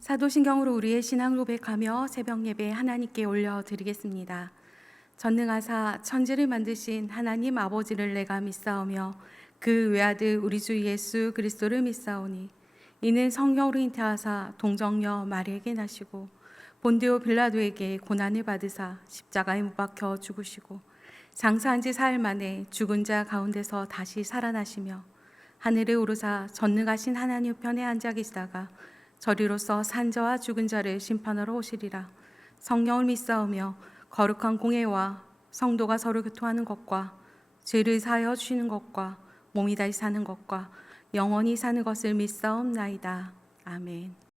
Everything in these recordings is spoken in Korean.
사도신경으로 우리의 신앙을 고백하며 새벽 예배 하나님께 올려드리겠습니다. 전능하사 천지를 만드신 하나님 아버지를 내가 믿사오며 그 외아들 우리 주 예수 그리스도를 믿사오니 이는 성령으로 잉태하사 동정녀 마리에게 나시고 본디오 빌라도에게 고난을 받으사 십자가에 못 박혀 죽으시고 장사한 지 사흘 만에 죽은 자 가운데서 다시 살아나시며 하늘에 오르사 전능하신 하나님 편에 앉아 계시다가 저리로서 산자와 죽은 자를 심판하러 오시리라. 성령을 믿사오며 거룩한 공회와 성도가 서로 교통하는 것과 죄를 사하여 주시는 것과 몸이 다시 사는 것과 영원히 사는 것을 믿사옵나이다. 아멘.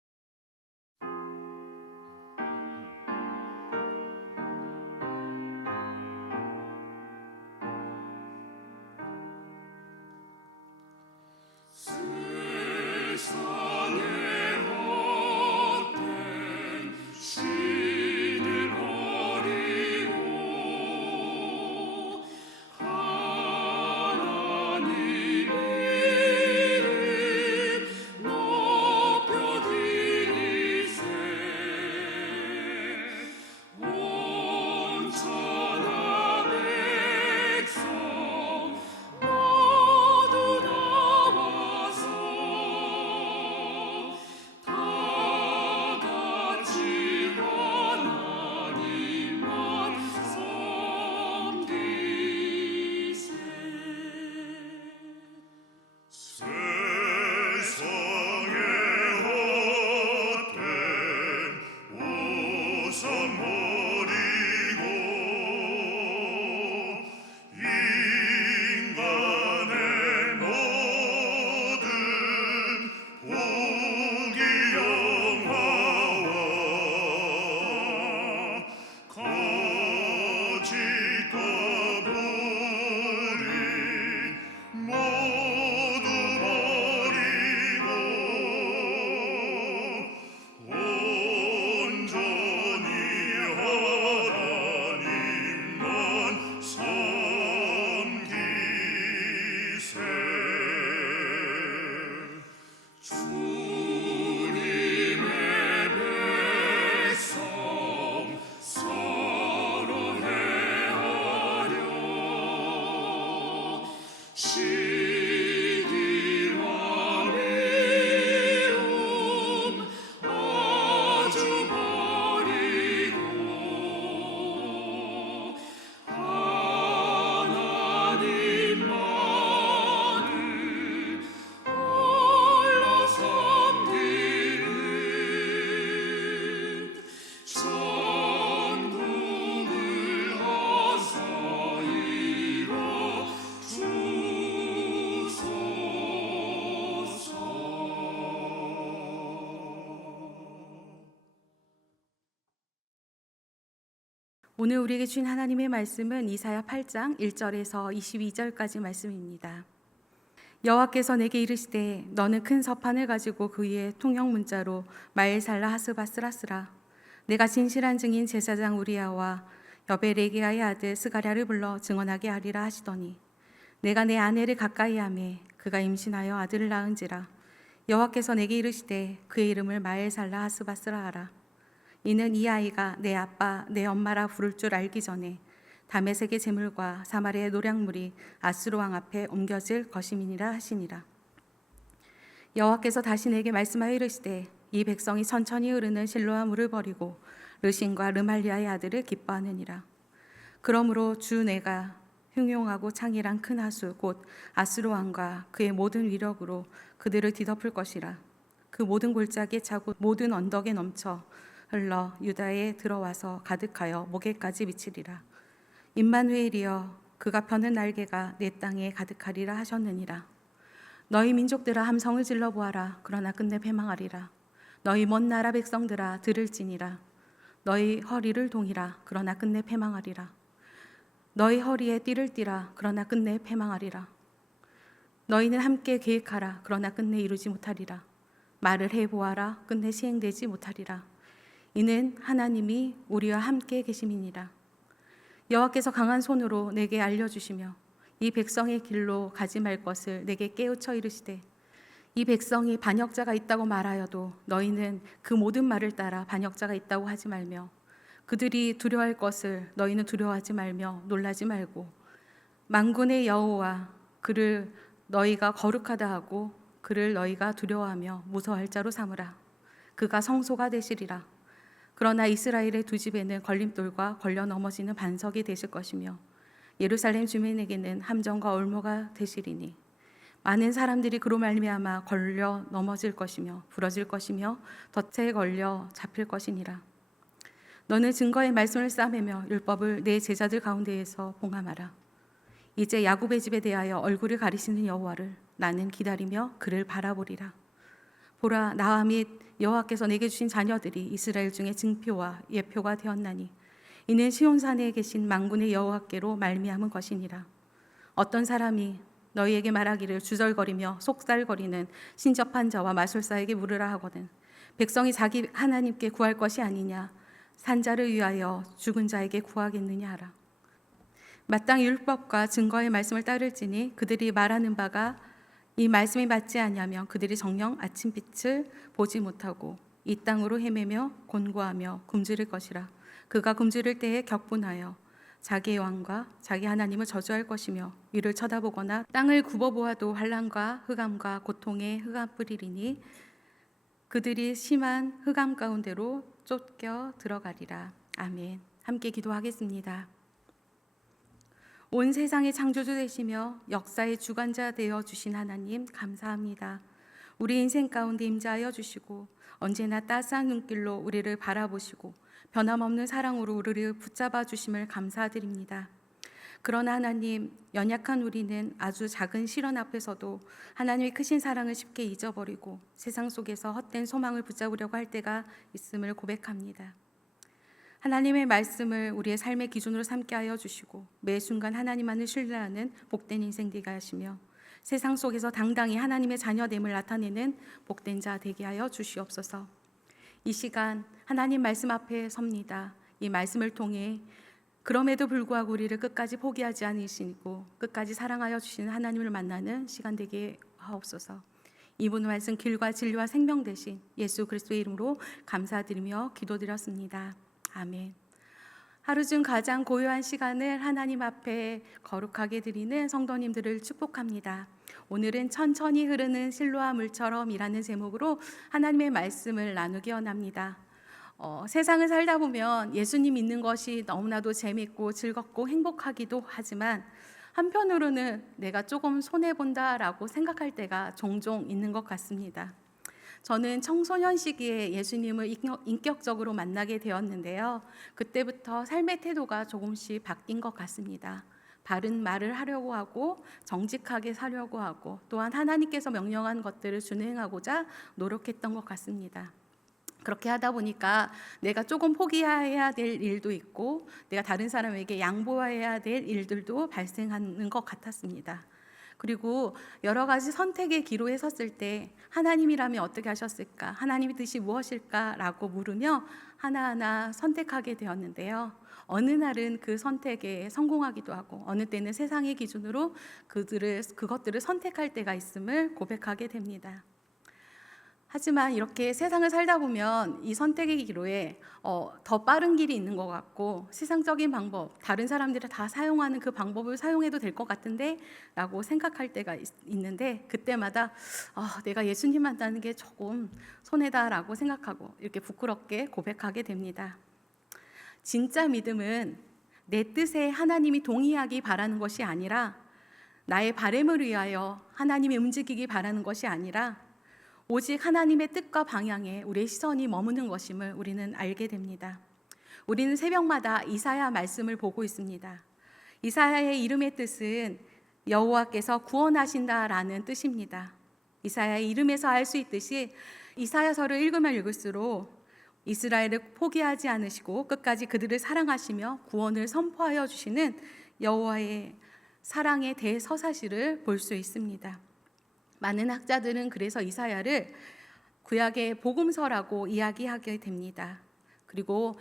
오늘 우리에게 주신 하나님의 말씀은 이사야 8장 1절에서 22절까지 말씀입니다. 여호와께서 내게 이르시되 너는 큰 서판을 가지고 그 위에 통역 문자로 마엘살라 하스바스라 쓰라. 내가 진실한 증인 제사장 우리야와 여베레기야의 아들 스가랴를 불러 증언하게 하리라 하시더니 내가 내 아내를 가까이 하매 그가 임신하여 아들을 낳은지라. 여호와께서 내게 이르시되 그의 이름을 마엘살라 하스바스라 하라. 이는 이 아이가 내 아빠 내 엄마라 부를 줄 알기 전에 다메섹의 재물과 사마리아의 노략물이 아수르 왕 앞에 옮겨질 것임이니라 하시니라. 여호와께서 다시 내게 말씀하여 이르시되 이 백성이 천천히 흐르는 실로아 물을 버리고 르신과 르말리아의 아들을 기뻐하느니라. 그러므로 주 내가 흉용하고 창이란 큰 하수 곧 아수르 왕과 그의 모든 위력으로 그들을 뒤덮을 것이라. 그 모든 골짜기에 차고 모든 언덕에 넘쳐 흘러 유다에 들어와서 가득하여 목에까지 미치리라. 임마누엘이여 그가 펴는 날개가 내 땅에 가득하리라 하셨느니라. 너희 민족들아 함성을 질러 보아라. 그러나 끝내 패망하리라. 너희 먼 나라 백성들아 들을지니라. 너희 허리를 동이라. 그러나 끝내 패망하리라. 너희 허리에 띠를 띠라. 그러나 끝내 패망하리라. 너희는 함께 계획하라. 그러나 끝내 이루지 못하리라. 말을 해보아라. 끝내 시행되지 못하리라. 이는 하나님이 우리와 함께 계심이니라. 여호와께서 강한 손으로 내게 알려주시며 이 백성의 길로 가지 말 것을 내게 깨우쳐 이르시되 이 백성이 반역자가 있다고 말하여도 너희는 그 모든 말을 따라 반역자가 있다고 하지 말며 그들이 두려워할 것을 너희는 두려워하지 말며 놀라지 말고 만군의 여호와 그를 너희가 거룩하다 하고 그를 너희가 두려워하며 무서워할 자로 삼으라. 그가 성소가 되시리라. 그러나 이스라엘의 두 집에는 걸림돌과 걸려 넘어지는 반석이 되실 것이며 예루살렘 주민에게는 함정과 올무가 되시리니 많은 사람들이 그로 말미암아 걸려 넘어질 것이며 부러질 것이며 덫에 걸려 잡힐 것이니라. 너는 증거의 말씀을 싸매며 율법을 내 제자들 가운데에서 봉함하라. 이제 야곱의 집에 대하여 얼굴을 가리시는 여호와를 나는 기다리며 그를 바라보리라. 보라, 나와 및 여호와께서 내게 주신 자녀들이 이스라엘 중에 증표와 예표가 되었나니 이는 시온산에 계신 만군의 여호와께로 말미암은 것이니라. 어떤 사람이 너희에게 말하기를 주절거리며 속살거리는 신접한 자와 마술사에게 물으라 하거든 백성이 자기 하나님께 구할 것이 아니냐 산자를 위하여 죽은 자에게 구하겠느냐 하라. 마땅히 율법과 증거의 말씀을 따를지니 그들이 말하는 바가 이 말씀이 맞지 아니하면 그들이 정녕 아침빛을 보지 못하고 이 땅으로 헤매며 곤고하며 굶주릴 것이라. 그가 굶주릴 때에 격분하여 자기의 왕과 자기 하나님을 저주할 것이며 위를 쳐다보거나 땅을 굽어보아도 환난과 흑암과 고통의 흑암 뿌리리니 그들이 심한 흑암 가운데로 쫓겨 들어가리라. 아멘. 함께 기도하겠습니다. 온 세상의 창조주 되시며 역사의 주관자 되어 주신 하나님 감사합니다. 우리 인생 가운데 임재하여 주시고 언제나 따스한 눈길로 우리를 바라보시고 변함없는 사랑으로 우리를 붙잡아 주심을 감사드립니다. 그러나 하나님, 연약한 우리는 아주 작은 시련 앞에서도 하나님의 크신 사랑을 쉽게 잊어버리고 세상 속에서 헛된 소망을 붙잡으려고 할 때가 있음을 고백합니다. 하나님의 말씀을 우리의 삶의 기준으로 삼게 하여 주시고 매 순간 하나님만을 신뢰하는 복된 인생 되게 하시며 세상 속에서 당당히 하나님의 자녀됨을 나타내는 복된 자 되게 하여 주시옵소서. 이 시간 하나님 말씀 앞에 섭니다. 이 말씀을 통해 그럼에도 불구하고 우리를 끝까지 포기하지 않으시고 끝까지 사랑하여 주시는 하나님을 만나는 시간 되게 하옵소서. 이분 말씀 길과 진리와 생명 되신 예수 그리스도의 이름으로 감사드리며 기도드렸습니다. 아멘. 하루 중 가장 고요한 시간을 하나님 앞에 거룩하게 드리는 성도님들을 축복합니다. 오늘은 천천히 흐르는 실로아 물처럼이라는 제목으로 하나님의 말씀을 나누기 원합니다. 세상을 살다 보면 예수님 믿는 것이 너무나도 재밌고 즐겁고 행복하기도 하지만 한편으로는 내가 조금 손해본다라고 생각할 때가 종종 있는 것 같습니다. 저는 청소년 시기에 예수님을 인격적으로 만나게 되었는데요. 그때부터 삶의 태도가 조금씩 바뀐 것 같습니다. 바른 말을 하려고 하고 정직하게 살려고 하고 또한 하나님께서 명령한 것들을 준행하고자 노력했던 것 같습니다. 그렇게 하다 보니까 내가 조금 포기해야 될 일도 있고 내가 다른 사람에게 양보해야 될 일들도 발생하는 것 같았습니다. 그리고 여러 가지 선택의 기로에 섰을 때 하나님이라면 어떻게 하셨을까? 하나님의 뜻이 무엇일까? 라고 물으며 하나하나 선택하게 되었는데요. 어느 날은 그 선택에 성공하기도 하고 어느 때는 세상의 기준으로 그것들을 선택할 때가 있음을 고백하게 됩니다. 하지만 이렇게 세상을 살다 보면 이 선택의 기로에 더 빠른 길이 있는 것 같고 세상적인 방법, 다른 사람들이 다 사용하는 그 방법을 사용해도 될 것 같은데 라고 생각할 때가 있는데 그때마다 내가 예수님 만나는 게 조금 손해다라고 생각하고 이렇게 부끄럽게 고백하게 됩니다. 진짜 믿음은 내 뜻에 하나님이 동의하기 바라는 것이 아니라 나의 바램을 위하여 하나님이 움직이기 바라는 것이 아니라 오직 하나님의 뜻과 방향에 우리의 시선이 머무는 것임을 우리는 알게 됩니다. 우리는 새벽마다 이사야 말씀을 보고 있습니다. 이사야의 이름의 뜻은 여호와께서 구원하신다라는 뜻입니다. 이사야의 이름에서 알 수 있듯이 이사야서를 읽으면 읽을수록 이스라엘을 포기하지 않으시고 끝까지 그들을 사랑하시며 구원을 선포하여 주시는 여호와의 사랑의 대서사시를 볼 수 있습니다. 많은 학자들은 그래서 이사야를 구약의 복음서라고 이야기하게 됩니다. 그리고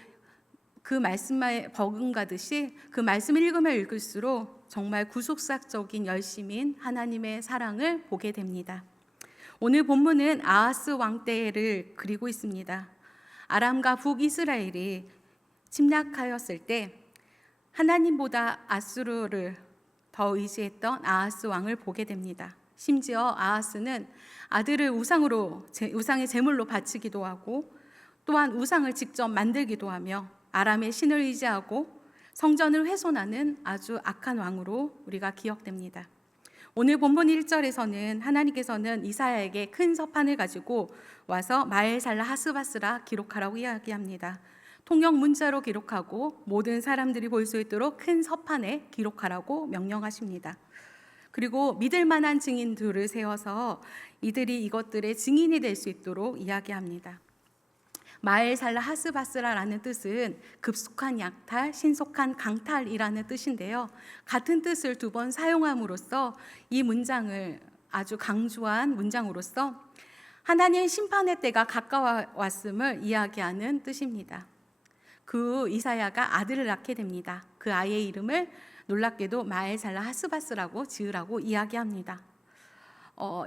그 말씀에 버금가듯이 그 말씀을 읽으면 읽을수록 정말 구속사적인 열심인 하나님의 사랑을 보게 됩니다. 오늘 본문은 아하스 왕 때를 그리고 있습니다. 아람과 북이스라엘이 침략하였을 때 하나님보다 아수르를 더 의지했던 아하스 왕을 보게 됩니다. 심지어 아하스는 아들을 우상의 제물로 바치기도 하고 또한 우상을 직접 만들기도 하며 아람의 신을 의지하고 성전을 훼손하는 아주 악한 왕으로 우리가 기억됩니다. 오늘 본문 1절에서는 하나님께서는 이사야에게 큰 서판을 가지고 와서 마엘살라 하스바스라 기록하라고 이야기합니다. 통역 문자로 기록하고 모든 사람들이 볼 수 있도록 큰 서판에 기록하라고 명령하십니다. 그리고 믿을 만한 증인들을 세워서 이들이 이것들의 증인이 될 수 있도록 이야기합니다. 마엘살라 하스바스라라는 뜻은 급속한 약탈, 신속한 강탈이라는 뜻인데요. 같은 뜻을 두 번 사용함으로써 이 문장을 아주 강조한 문장으로서 하나님의 심판의 때가 가까워왔음을 이야기하는 뜻입니다. 그 이사야가 아들을 낳게 됩니다. 그 아이의 이름을 놀랍게도 마엘살라 하스바스라고 지으라고 이야기합니다.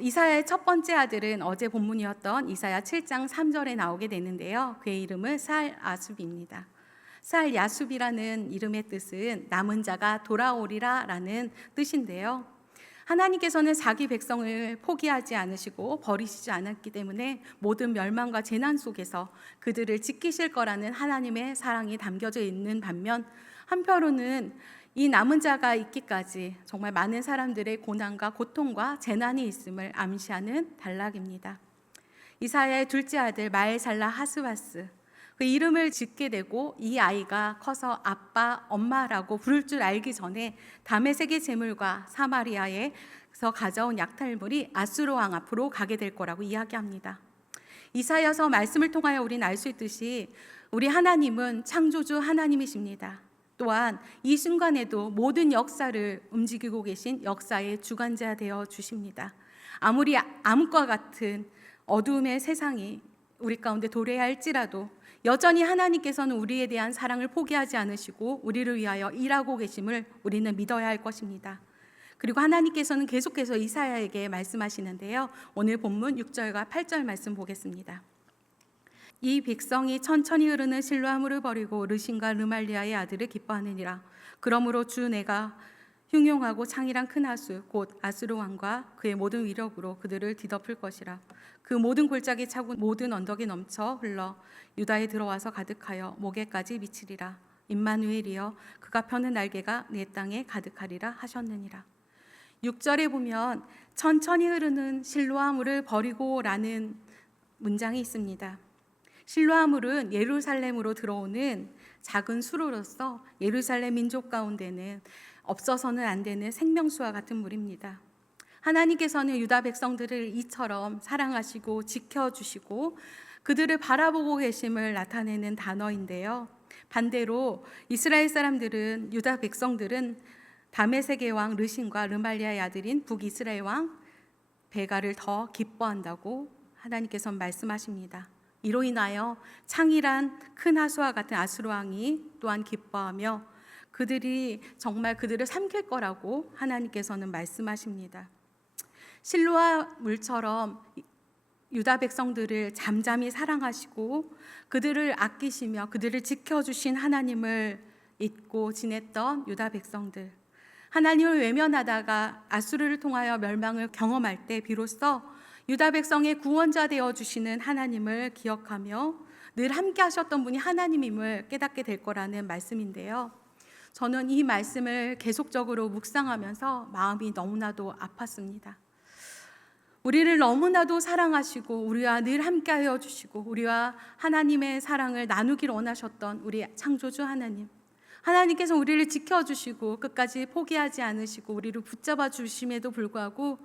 이사야의 첫 번째 아들은 어제 본문이었던 이사야 7장 3절에 나오게 되는데요. 그의 이름은 살 아숲입니다. 살 야숲이라는 이름의 뜻은 남은 자가 돌아오리라 라는 뜻인데요. 하나님께서는 자기 백성을 포기하지 않으시고 버리시지 않았기 때문에 모든 멸망과 재난 속에서 그들을 지키실 거라는 하나님의 사랑이 담겨져 있는 반면 한편으로는 이 남은 자가 있기까지 정말 많은 사람들의 고난과 고통과 재난이 있음을 암시하는 단락입니다. 이사야의 둘째 아들 마엘살라 하스바스, 그 이름을 짓게 되고 이 아이가 커서 아빠, 엄마라고 부를 줄 알기 전에 다메섹의 제물과 사마리아에서 가져온 약탈물이 아수르 왕 앞으로 가게 될 거라고 이야기합니다. 이사야서 말씀을 통하여 우리는 알 수 있듯이 우리 하나님은 창조주 하나님이십니다. 또한 이 순간에도 모든 역사를 움직이고 계신 역사의 주관자 되어 주십니다. 아무리 암과 같은 어두움의 세상이 우리 가운데 도래할지라도 여전히 하나님께서는 우리에 대한 사랑을 포기하지 않으시고 우리를 위하여 일하고 계심을 우리는 믿어야 할 것입니다. 그리고 하나님께서는 계속해서 이사야에게 말씀하시는데요. 오늘 본문 6절과 8절 말씀 보겠습니다. 이 백성이 천천히 흐르는 실로아물을 버리고 르신과 르말리아의 아들을 기뻐하느니라. 그러므로 주 내가 흉용하고 창이란 큰 하수 곧 아수르 왕과 그의 모든 위력으로 그들을 뒤덮을 것이라. 그 모든 골짜기 차고 모든 언덕이 넘쳐 흘러 유다에 들어와서 가득하여 목에까지 미치리라. 임마누엘이여 그가 펴는 날개가 내 땅에 가득하리라 하셨느니라. 6절에 보면 천천히 흐르는 실로아물을 버리고라는 문장이 있습니다. 실로아물은 예루살렘으로 들어오는 작은 수로로서 예루살렘 민족 가운데는 없어서는 안 되는 생명수와 같은 물입니다. 하나님께서는 유다 백성들을 이처럼 사랑하시고 지켜주시고 그들을 바라보고 계심을 나타내는 단어인데요. 반대로 이스라엘 사람들은 유다 백성들은 다메섹의 왕 르신과 르말리아의 아들인 북이스라엘 왕 베가를 더 기뻐한다고 하나님께서 말씀하십니다. 이로 인하여 창이란 큰 하수와 같은 아수르 왕이 또한 기뻐하며 그들이 정말 그들을 삼킬 거라고 하나님께서는 말씀하십니다. 실로아 물처럼 유다 백성들을 잠잠히 사랑하시고 그들을 아끼시며 그들을 지켜주신 하나님을 잊고 지냈던 유다 백성들, 하나님을 외면하다가 아수르를 통하여 멸망을 경험할 때 비로소 유다 백성의 구원자 되어주시는 하나님을 기억하며 늘 함께 하셨던 분이 하나님임을 깨닫게 될 거라는 말씀인데요. 저는 이 말씀을 계속적으로 묵상하면서 마음이 너무나도 아팠습니다. 우리를 너무나도 사랑하시고 우리와 늘 함께하여 주시고 우리와 하나님의 사랑을 나누기를 원하셨던 우리 창조주 하나님, 하나님께서 우리를 지켜주시고 끝까지 포기하지 않으시고 우리를 붙잡아 주심에도 불구하고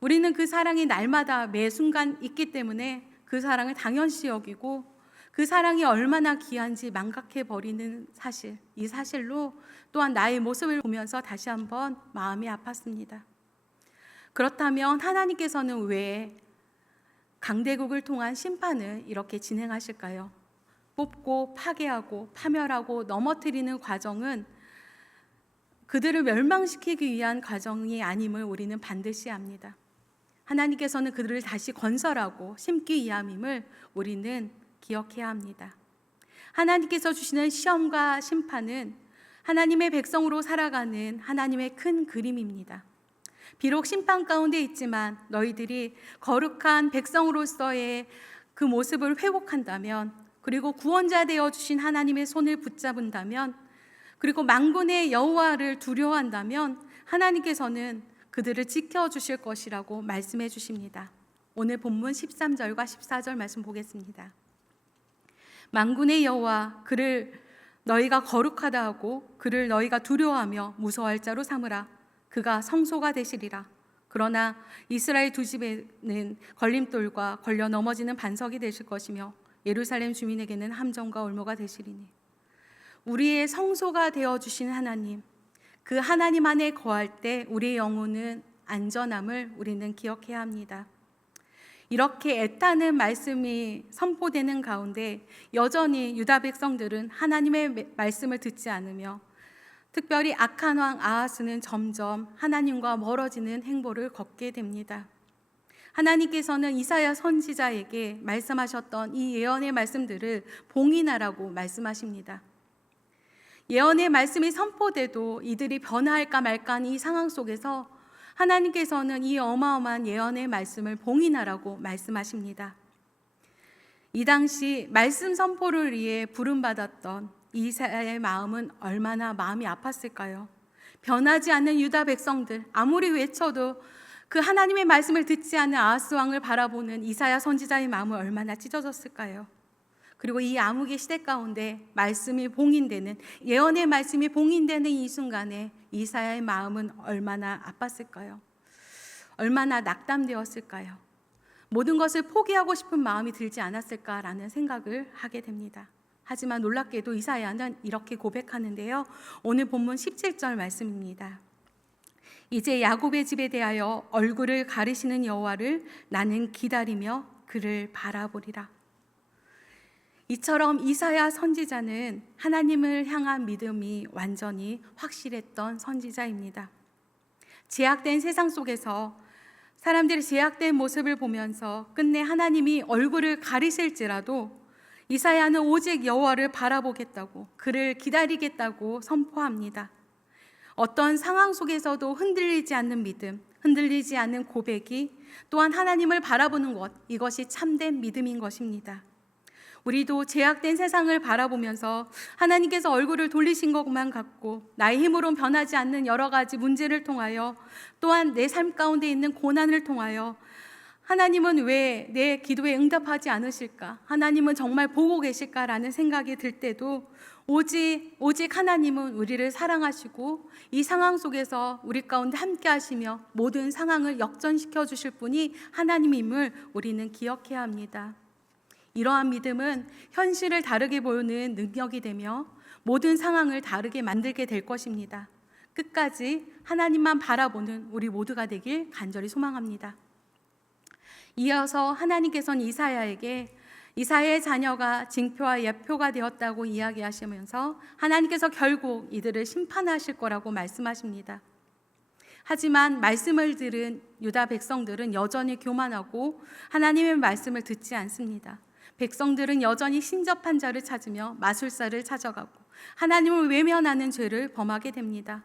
우리는 그 사랑이 날마다 매 순간 있기 때문에 그 사랑을 당연시 여기고 그 사랑이 얼마나 귀한지 망각해버리는 사실, 이 사실로 또한 나의 모습을 보면서 다시 한번 마음이 아팠습니다. 그렇다면 하나님께서는 왜 강대국을 통한 심판을 이렇게 진행하실까요? 뽑고 파괴하고 파멸하고 넘어뜨리는 과정은 그들을 멸망시키기 위한 과정이 아님을 우리는 반드시 압니다. 하나님께서는 그들을 다시 건설하고 심기 위함임을 우리는 기억해야 합니다. 하나님께서 주시는 시험과 심판은 하나님의 백성으로 살아가는 하나님의 큰 그림입니다. 비록 심판 가운데 있지만 너희들이 거룩한 백성으로서의 그 모습을 회복한다면, 그리고 구원자 되어 주신 하나님의 손을 붙잡은다면, 그리고 만군의 여호와를 두려워한다면 하나님께서는 그들을 지켜주실 것이라고 말씀해 주십니다. 오늘 본문 13절과 14절 말씀 보겠습니다. 만군의 여호와 그를 너희가 거룩하다 하고 그를 너희가 두려워하며 무서워할 자로 삼으라. 그가 성소가 되시리라. 그러나 이스라엘 두 집에는 걸림돌과 걸려 넘어지는 반석이 되실 것이며 예루살렘 주민에게는 함정과 올무가 되시리니. 우리의 성소가 되어주신 하나님, 그 하나님 안에 거할 때 우리의 영혼은 안전함을 우리는 기억해야 합니다. 이렇게 애타는 말씀이 선포되는 가운데 여전히 유다 백성들은 하나님의 말씀을 듣지 않으며, 특별히 악한 왕 아하스는 점점 하나님과 멀어지는 행보를 걷게 됩니다. 하나님께서는 이사야 선지자에게 말씀하셨던 이 예언의 말씀들을 봉인하라고 말씀하십니다. 예언의 말씀이 선포돼도 이들이 변화할까 말까 하는 이 상황 속에서 하나님께서는 이 어마어마한 예언의 말씀을 봉인하라고 말씀하십니다. 이 당시 말씀 선포를 위해 부름받았던 이사야의 마음은 얼마나 마음이 아팠을까요? 변하지 않는 유다 백성들, 아무리 외쳐도 그 하나님의 말씀을 듣지 않는 아하스 왕을 바라보는 이사야 선지자의 마음은 얼마나 찢어졌을까요? 그리고 이 암흑의 시대 가운데 말씀이 봉인되는, 예언의 말씀이 봉인되는 이 순간에 이사야의 마음은 얼마나 아팠을까요? 얼마나 낙담되었을까요? 모든 것을 포기하고 싶은 마음이 들지 않았을까라는 생각을 하게 됩니다. 하지만 놀랍게도 이사야는 이렇게 고백하는데요. 오늘 본문 17절 말씀입니다. 이제 야곱의 집에 대하여 얼굴을 가리시는 여호와를 나는 기다리며 그를 바라보리라. 이처럼 이사야 선지자는 하나님을 향한 믿음이 완전히 확실했던 선지자입니다. 제약된 세상 속에서 사람들이 제약된 모습을 보면서 끝내 하나님이 얼굴을 가리실지라도 이사야는 오직 여호와를 바라보겠다고, 그를 기다리겠다고 선포합니다. 어떤 상황 속에서도 흔들리지 않는 믿음, 흔들리지 않는 고백이 또한 하나님을 바라보는 것, 이것이 참된 믿음인 것입니다. 우리도 제약된 세상을 바라보면서 하나님께서 얼굴을 돌리신 것만 같고 나의 힘으로 변하지 않는 여러 가지 문제를 통하여, 또한 내 삶 가운데 있는 고난을 통하여 하나님은 왜 내 기도에 응답하지 않으실까? 하나님은 정말 보고 계실까라는 생각이 들 때도 오직 하나님은 우리를 사랑하시고 이 상황 속에서 우리 가운데 함께 하시며 모든 상황을 역전시켜 주실 분이 하나님임을 우리는 기억해야 합니다. 이러한 믿음은 현실을 다르게 보는 능력이 되며 모든 상황을 다르게 만들게 될 것입니다. 끝까지 하나님만 바라보는 우리 모두가 되길 간절히 소망합니다. 이어서 하나님께서는 이사야에게 이사야의 자녀가 징표와 예표가 되었다고 이야기하시면서 하나님께서 결국 이들을 심판하실 거라고 말씀하십니다. 하지만 말씀을 들은 유다 백성들은 여전히 교만하고 하나님의 말씀을 듣지 않습니다. 백성들은 여전히 신접한 자를 찾으며 마술사를 찾아가고 하나님을 외면하는 죄를 범하게 됩니다.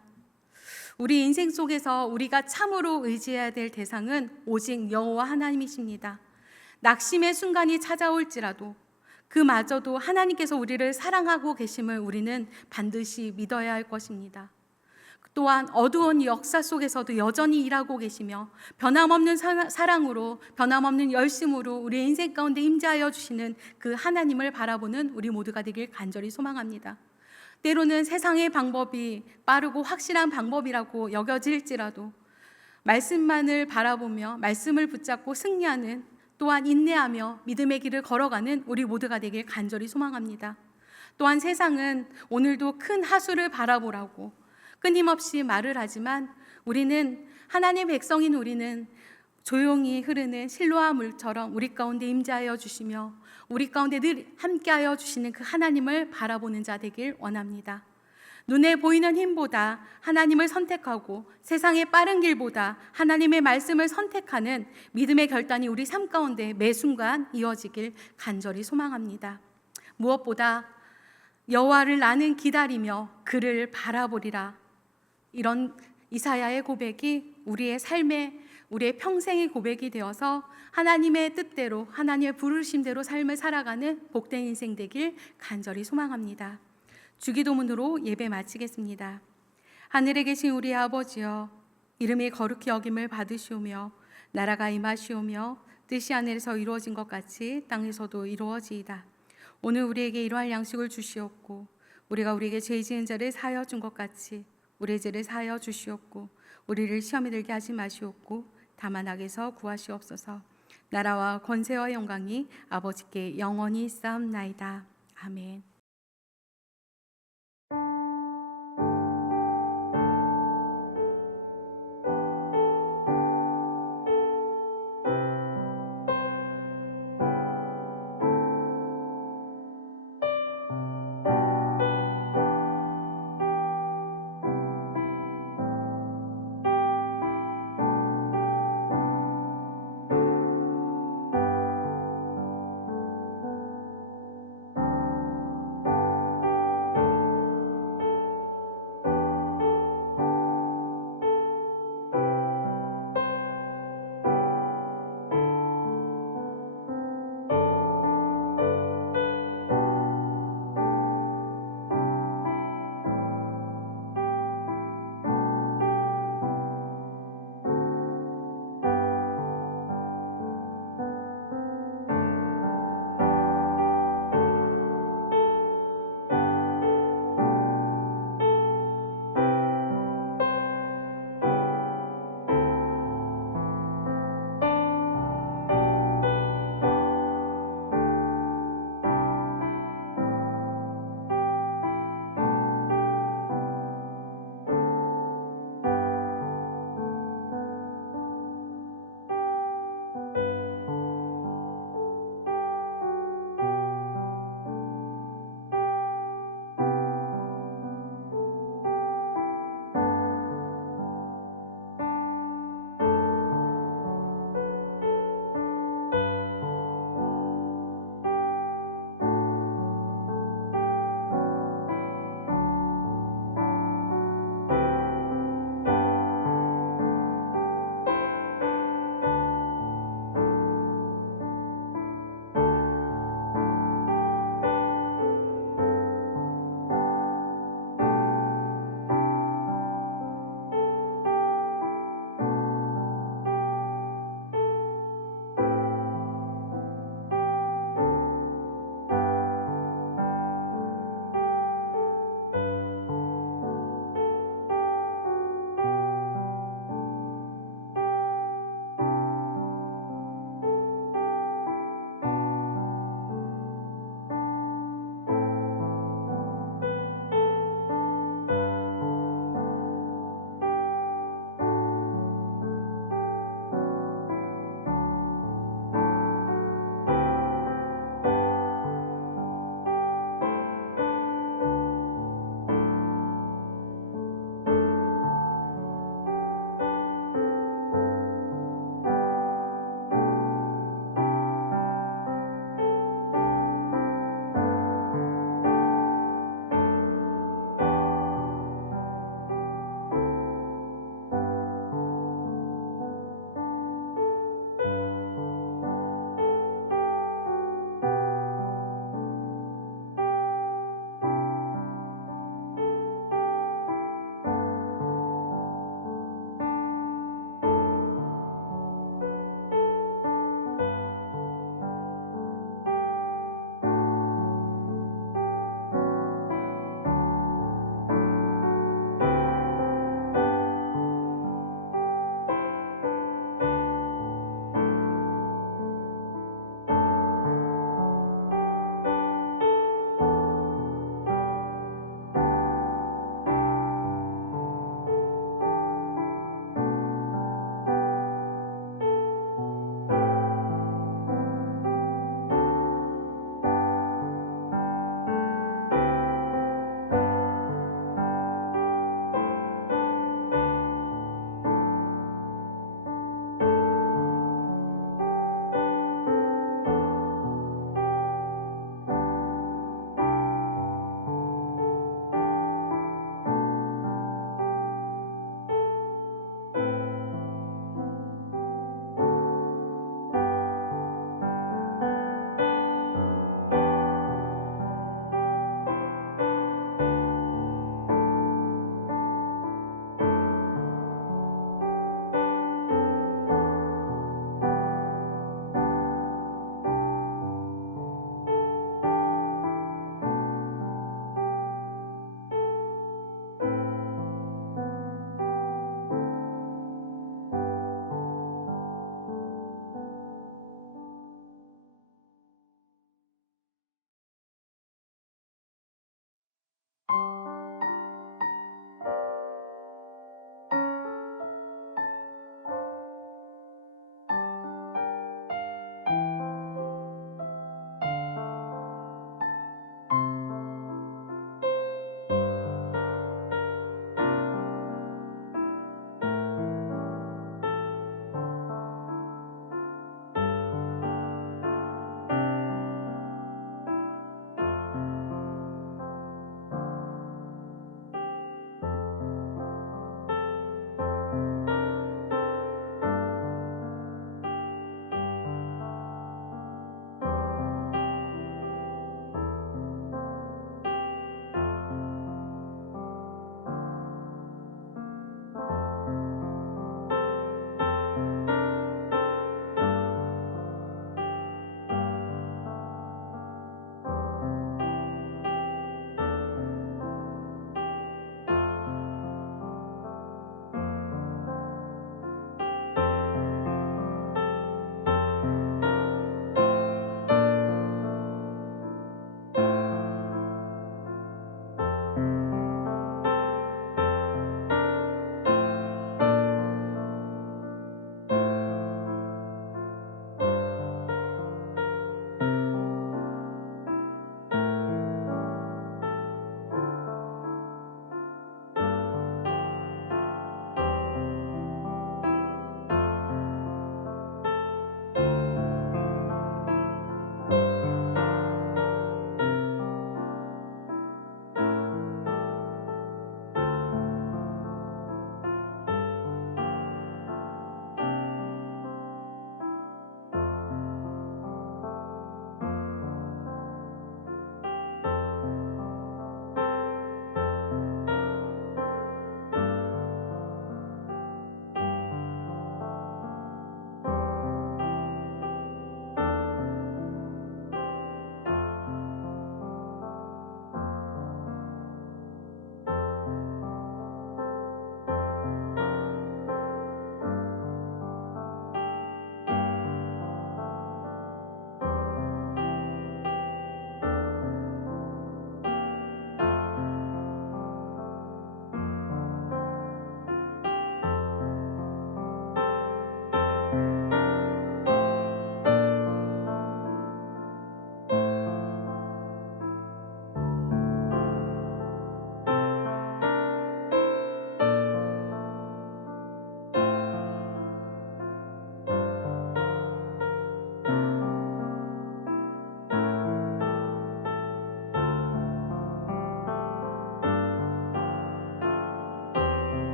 우리 인생 속에서 우리가 참으로 의지해야 될 대상은 오직 여호와 하나님이십니다. 낙심의 순간이 찾아올지라도 그마저도 하나님께서 우리를 사랑하고 계심을 우리는 반드시 믿어야 할 것입니다. 또한 어두운 역사 속에서도 여전히 일하고 계시며 변함없는 사랑으로, 변함없는 열심으로 우리 인생 가운데 임재하여 주시는 그 하나님을 바라보는 우리 모두가 되길 간절히 소망합니다. 때로는 세상의 방법이 빠르고 확실한 방법이라고 여겨질지라도 말씀만을 바라보며 말씀을 붙잡고 승리하는, 또한 인내하며 믿음의 길을 걸어가는 우리 모두가 되길 간절히 소망합니다. 또한 세상은 오늘도 큰 하수를 바라보라고 끊임없이 말을 하지만 우리는, 하나님의 백성인 우리는 조용히 흐르는 실로아 물처럼 우리 가운데 임재하여 주시며 우리 가운데 늘 함께하여 주시는 그 하나님을 바라보는 자 되길 원합니다. 눈에 보이는 힘보다 하나님을 선택하고 세상의 빠른 길보다 하나님의 말씀을 선택하는 믿음의 결단이 우리 삶 가운데 매 순간 이어지길 간절히 소망합니다. 무엇보다 여호와를 나는 기다리며 그를 바라보리라. 이런 이사야의 고백이 우리의 삶의 우리의 평생의 고백이 되어서 하나님의 뜻대로 하나님의 부르심대로 삶을 살아가는 복된 인생 되길 간절히 소망합니다. 주기도문으로 예배 마치겠습니다. 하늘에 계신 우리 아버지여, 이름이 거룩히 여김을 받으시오며 나라가 임하시오며 뜻이 하늘에서 이루어진 것 같이 땅에서도 이루어지이다. 오늘 우리에게 이러한 양식을 주시옵고 우리가 우리에게 죄 지은 자를 사하여 준 것 같이 우리의 죄를 사하여 주시옵고 우리를 시험에 들게 하지 마시옵고 다만 악에서 구하시옵소서. 나라와 권세와 영광이 아버지께 영원히 있사옵나이다. 아멘.